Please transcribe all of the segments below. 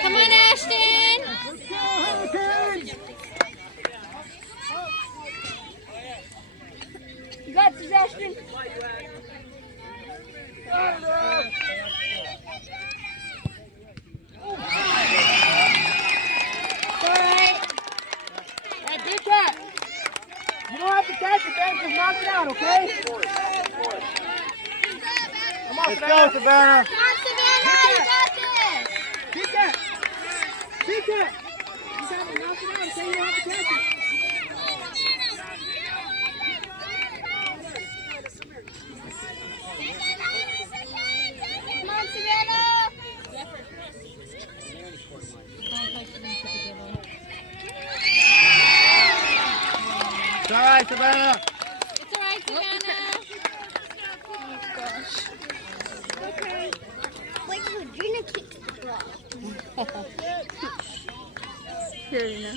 Come on, Ashton. You got this, Ashton. You don't have to catch it, man. Just knock it out, okay? Come on, Let's go, Savannah. Come on, Savannah. You got this. Keep that. Keep that. You got to knock it out, okay? You don't have to catch it. Come on, Savannah. It's all right, Savannah. It's all right, Savannah. Oh, gosh. Okay. Wait till Gina kicks the ball. Here, you know.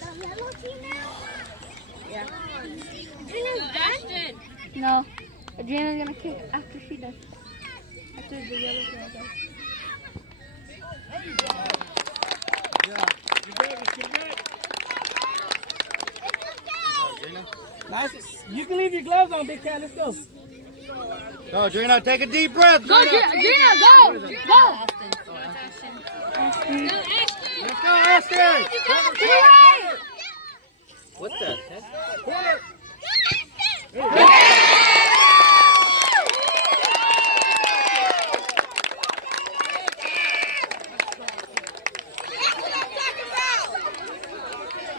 That yellow Gina? Yeah. Gina's done? No. Adriana's gonna kick after she does. After the yellow girl does. Yeah. You better keep it. Nice. You can leave your gloves on, Big Cat. Let's go. Go, Gina. Take a deep breath. Go, Gina. Gina, go! Go! Let's go, Ashton. What the heck? Corner.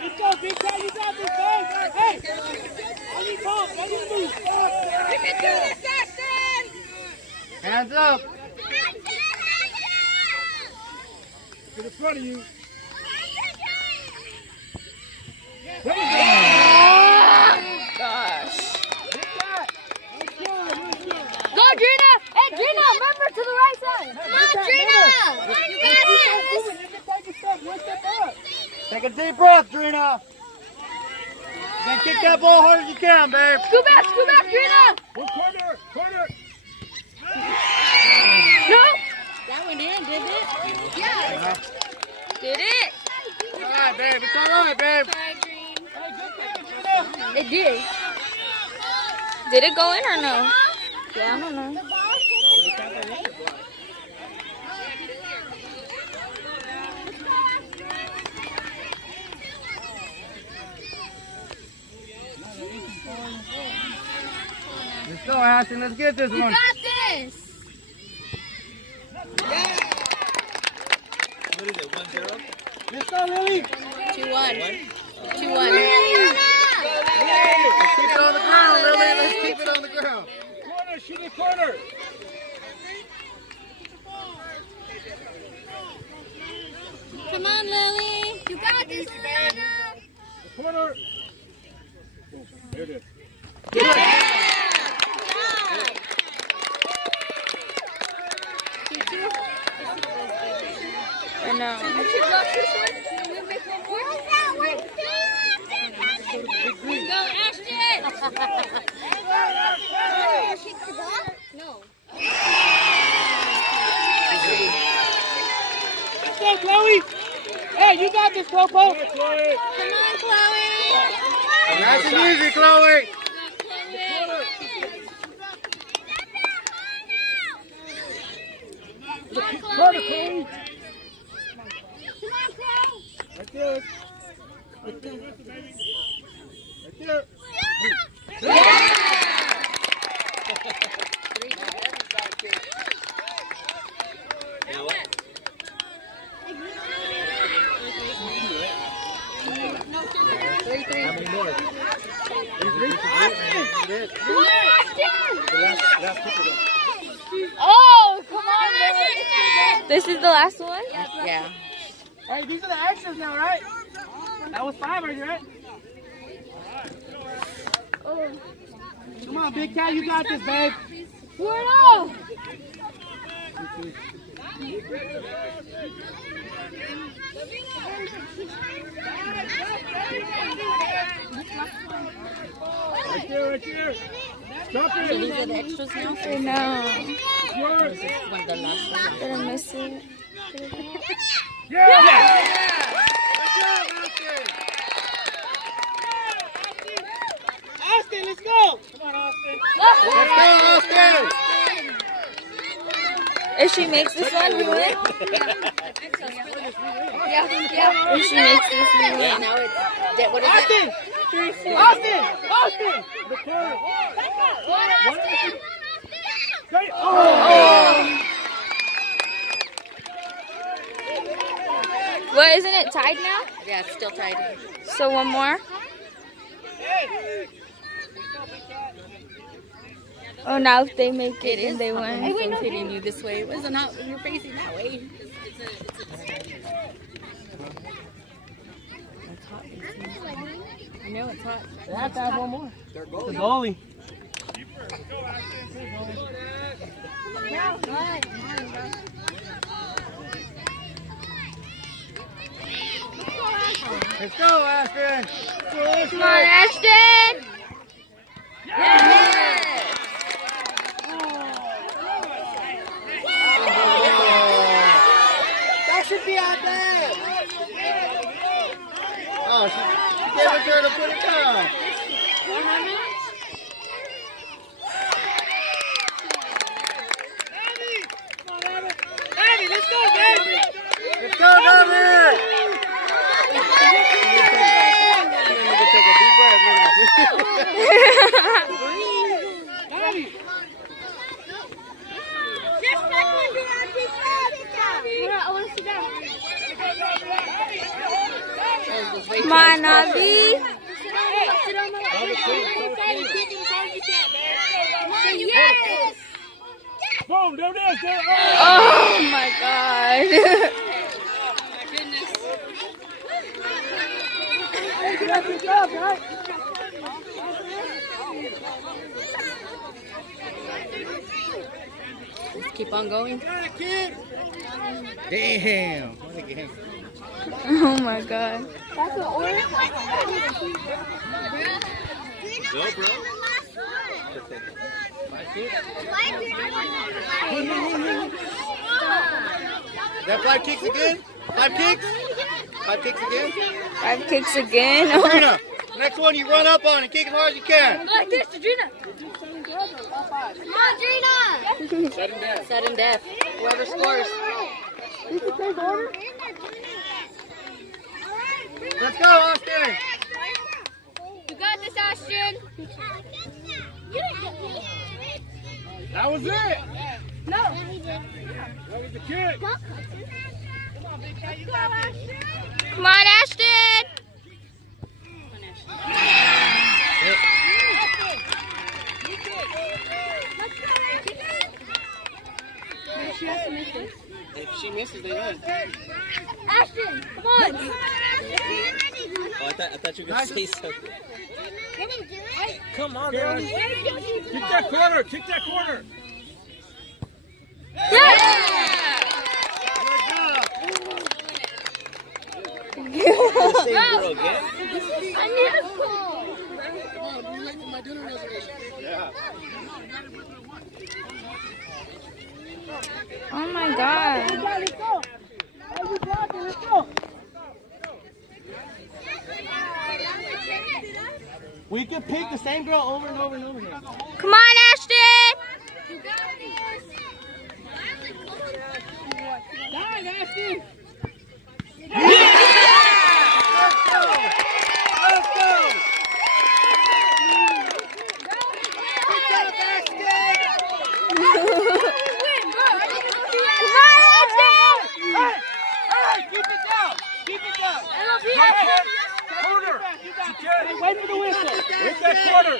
Let's go, Big Cat. You got this, man. Hey! I need ball. I need move. You can do this, Ashton! Hands up. To the front of you. Gosh. Go, Gina! Hey, Gina, remember to the right side. Come on, Gina! You got this! Take a step. One step up. Take a deep breath, Gina. Then kick that ball hard as you can, babe. Scoot back, Gina! One corner. Corner. No! That went in, didn't it? Yeah. Did it? All right, babe. It's all right, babe. Sorry, Green. Hey, good thing, Gina. It did. Did it go in or no? Yeah, I don't know. The ball hit Let's go, Ashton. Let's get this You one. got this! What is it, 1-0? Let's go, Lily. 2-1. 2-1. Let's keep it on the ground, Lily. Let's keep it on the ground. Corner. Shoot the corner. Come on, Lily. You got this, Savannah. Corner. There it is. I know. Go, Ashton! Kick the ball? No. Let's go, Chloe. Hey, you got this, Coco. Come on, Chloe. Nice and easy, Chloe. Come on, Corner, Chloe. Chloe. Come on, Chloe. Right there. Right there. Right there. Now what? How many more? Oh, come on, Lily. This is the last one? Yeah. Hey, these are the extras now, right? That was 5 already, right? Come on, Big Cat, you got this, babe. Word off. Right there. Stop it. These are the extras now. I know. It's yours. One of the last ones. Did I miss it? Austin, let's go. Come on, Austin. Let's go, Austin. If she makes this one, we win. Yeah. If she makes this, we Yeah, win. now it's, what is Austin. it? Austin. Austin. The curve. Straight. Oh. Well, isn't it tied now? Yeah, it's still tied. So one more. Oh, now if they make it, then they win. It's hitting you this way. It wasn't how you're facing that way. It's hot. I know it's hot. They have to have one more. The goalie. Let's go, Ashton. Come on, Ashton. That should be out there. Oh, she gave it to her to put it down. Daddy, let's go, Daddy. Let's go, David. Take a deep breath. Daddy. I want to sit down. Come on, Navi. Sit on yes! Boom, there it is. There. Oh my God. Good job, guys. Just keep on going. Damn. What a game. Oh my God. Go, bro. Is that 5 kicks again? 5 kicks? 5 kicks again? 5 kicks again. Trina, next one you run up on and kick as hard as you can. Like this, Adrina. Come on, Adrina. Sudden death. Whoever scores. Let's go, Austin. You got this, Ashton. That was it. No. That was the kick. Come on, Ashton. If she misses, they win. Ashton, come on. Oh, I thought you were going to say something. Come on, girl. Kick that corner. Kick that corner. The same girl again? I need a call. Oh my God. Let's go. Let's go. We can pick the same girl over and over and over again. Come on, Ashton. You got this. Dive, Ashton. Let's go. Let's go. Hey, keep it down. Keep it down. Corner. Wait for the whistle. Hit that corner.